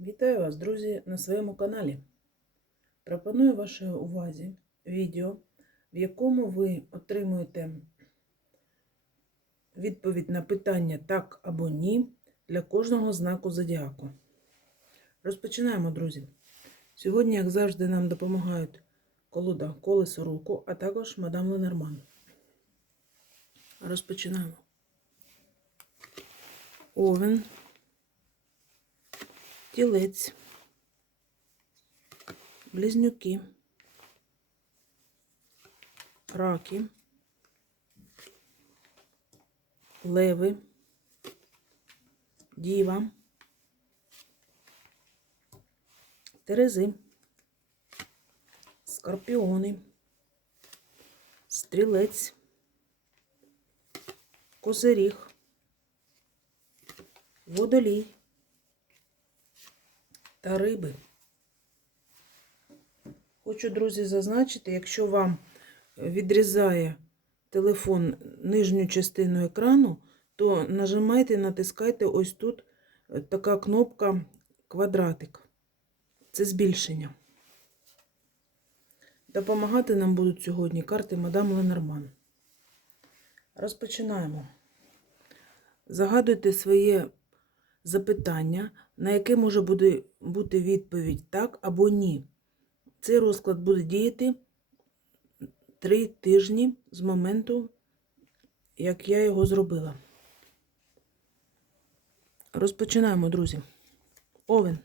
Вітаю вас, друзі, на своєму каналі. Пропоную вашій увазі відео, в якому ви отримуєте відповідь на питання так або ні для кожного знаку зодіаку. Розпочинаємо, друзі. Сьогодні, як завжди, нам допомагають колода Колесо руку, а також мадам Ленорман. Розпочинаємо. Овен. Тілець, близнюки, раки, леви, діва, терези, скорпіони, стрілець, козиріг, водолій та риби. Хочу, друзі, зазначити, якщо вам відрізає телефон нижню частину екрану, то нажимайте натискайте ось тут е, така кнопка квадратик. Це збільшення. Допомагати нам будуть сьогодні карти мадам Ленорман. Розпочинаємо. Загадуйте своє запитання, на яке може бути відповідь так або ні. Цей розклад буде діяти три тижні з моменту, як я його зробила. Розпочинаємо, друзі. Овен.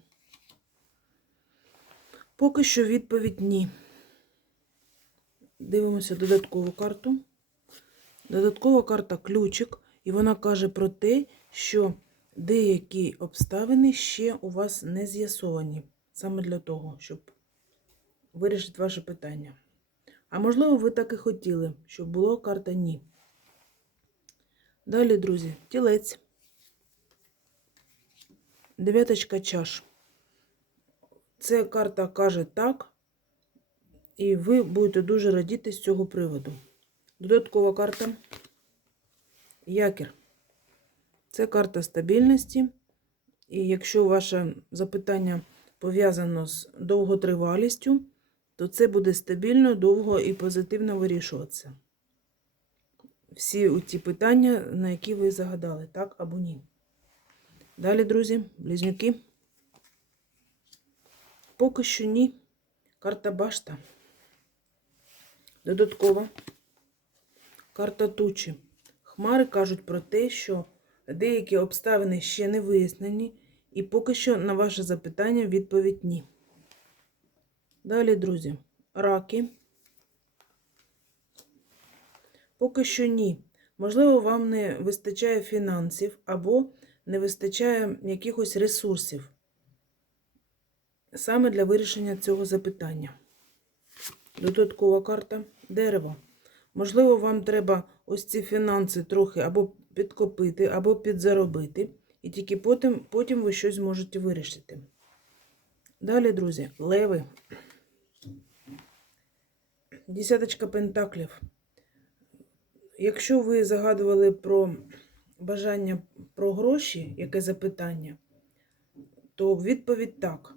Поки що відповідь ні. Дивимося додаткову карту. Додаткова карта ключик, і вона каже про те, що деякі обставини ще у вас не з'ясовані. Саме для того, щоб вирішити ваше питання. А можливо, ви так і хотіли, щоб була карта ні. Далі, друзі, тілець. Дев'яточка чаш. Це карта каже так, і ви будете дуже радіти з цього приводу. Додаткова карта. Якір. Це карта стабільності. І якщо ваше запитання пов'язано з довготривалістю, то це буде стабільно, довго і позитивно вирішуватися. Всі ті питання, на які ви загадали, так або ні. Далі, друзі, близнюки. Поки що ні. Карта башта. Додаткова. Карта тучі. Хмари кажуть про те, що деякі обставини ще не вияснені, і поки що на ваше запитання відповідь ні. Далі, друзі, раки. Поки що ні. Можливо, вам не вистачає фінансів або не вистачає якихось ресурсів саме для вирішення цього запитання. Додаткова карта дерево. Можливо, вам треба ось ці фінанси трохи або підкопити, або підзаробити, і тільки потім, потім ви щось зможете вирішити. Далі, друзі, леви. Десяточка пентаклів. Якщо ви загадували про бажання про гроші, яке запитання, то відповідь так.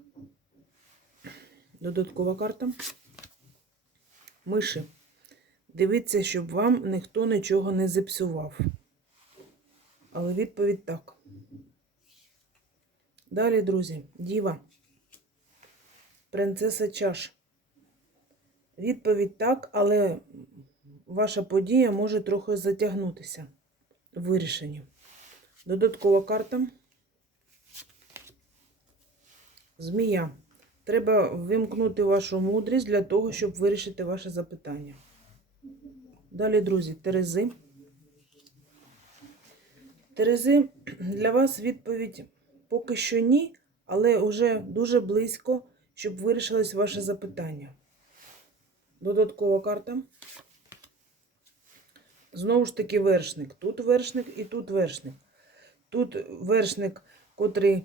Додаткова карта. Миші. Дивіться, щоб вам ніхто нічого не зіпсував. Але відповідь так. Далі, друзі, діва. Принцеса чаш. Відповідь так, але ваша подія може трохи затягнутися в вирішенні. Додаткова карта. Змія. Треба вимкнути вашу мудрість для того, щоб вирішити ваше запитання. Далі, друзі, Терези. Терези, для вас відповідь поки що ні, але вже дуже близько, щоб вирішилось ваше запитання. Додаткова карта. Знову ж таки, вершник. Тут вершник і тут вершник. Тут вершник, котрий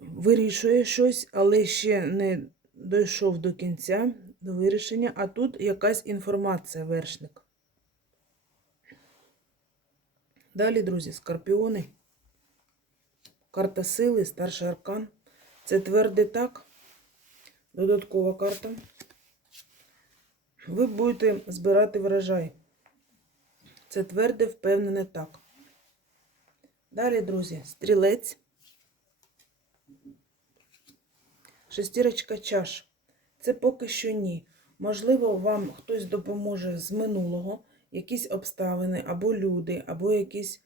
вирішує щось, але ще не дійшов до кінця, до вирішення, а тут якась інформація, вершник. Далі, друзі, скорпіони. Карта сили, старший аркан. Це тверде так. Додаткова карта. Ви будете збирати врожай. Це тверде, впевнене так. Далі, друзі, стрілець. Шестірочка чаш. Це поки що ні. Можливо, вам хтось допоможе з минулого, якісь обставини, або люди, або якісь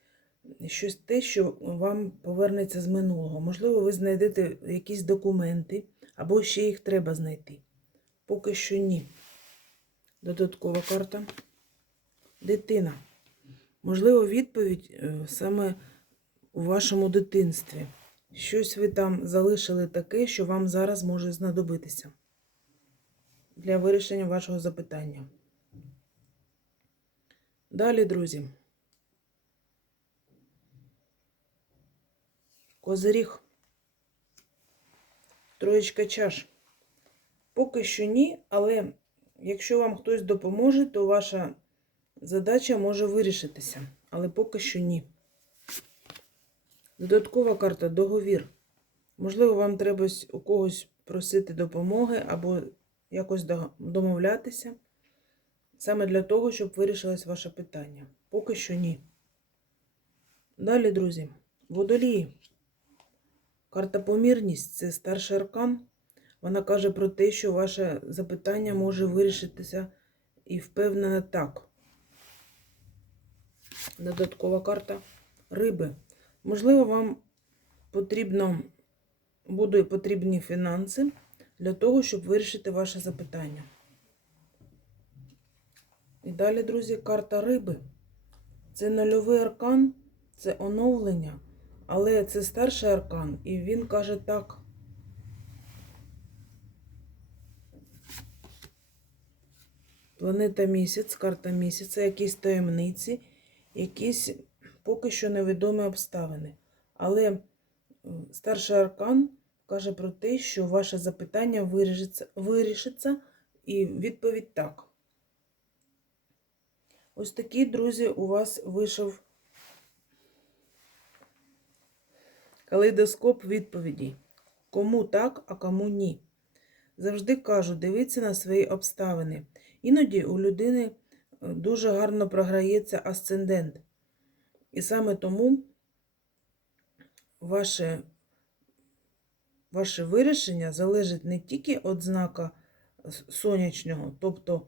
щось те, що вам повернеться з минулого. Можливо, ви знайдете якісь документи, або ще їх треба знайти. Поки що ні. Додаткова карта. Дитина. Можливо, відповідь е, саме у вашому дитинстві. Щось ви там залишили таке, що вам зараз може знадобитися для вирішення вашого запитання. Далі, друзі. Козиріг. Троєчка чаш. Поки що ні, але якщо вам хтось допоможе, то ваша задача може вирішитися. Але поки що ні. Додаткова карта договір. Можливо, вам треба у когось просити допомоги або якось домовлятися. Саме для того, щоб вирішилось ваше питання. Поки що ні. Далі, друзі, водолії. Карта помірність це старший аркан. Вона каже про те, що ваше запитання може вирішитися і впевнена так. Додаткова карта риби. Можливо, вам потрібно будуть потрібні фінанси для того, щоб вирішити ваше запитання. І далі, друзі, карта риби. Це нульовий аркан, це оновлення, але це старший аркан, і він каже так. Планета місяць, карта місяця, якісь таємниці, якісь поки що невідомі обставини. Але старший аркан каже про те, що ваше запитання вирішиться, вирішиться і відповідь так. Ось такий, друзі, у вас вийшов калейдоскоп відповідей. Кому так, а кому ні. Завжди кажу, дивіться на свої обставини. Іноді у людини е, дуже гарно програється асцендент. І саме тому ваше, ваше вирішення залежить не тільки від знака сонячного, тобто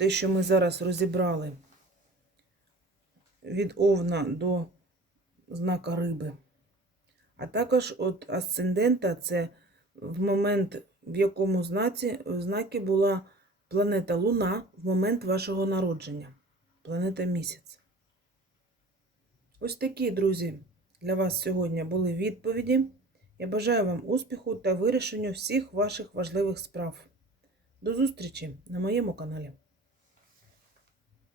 те, що ми зараз розібрали від овна до знака риби, а також від асцендента це в момент, в якому знаці, в знакі була планета Луна в момент вашого народження, планета Місяць. Ось такі, друзі, для вас сьогодні були відповіді. Я бажаю вам успіху та вирішення всіх ваших важливих справ. До зустрічі на моєму каналі.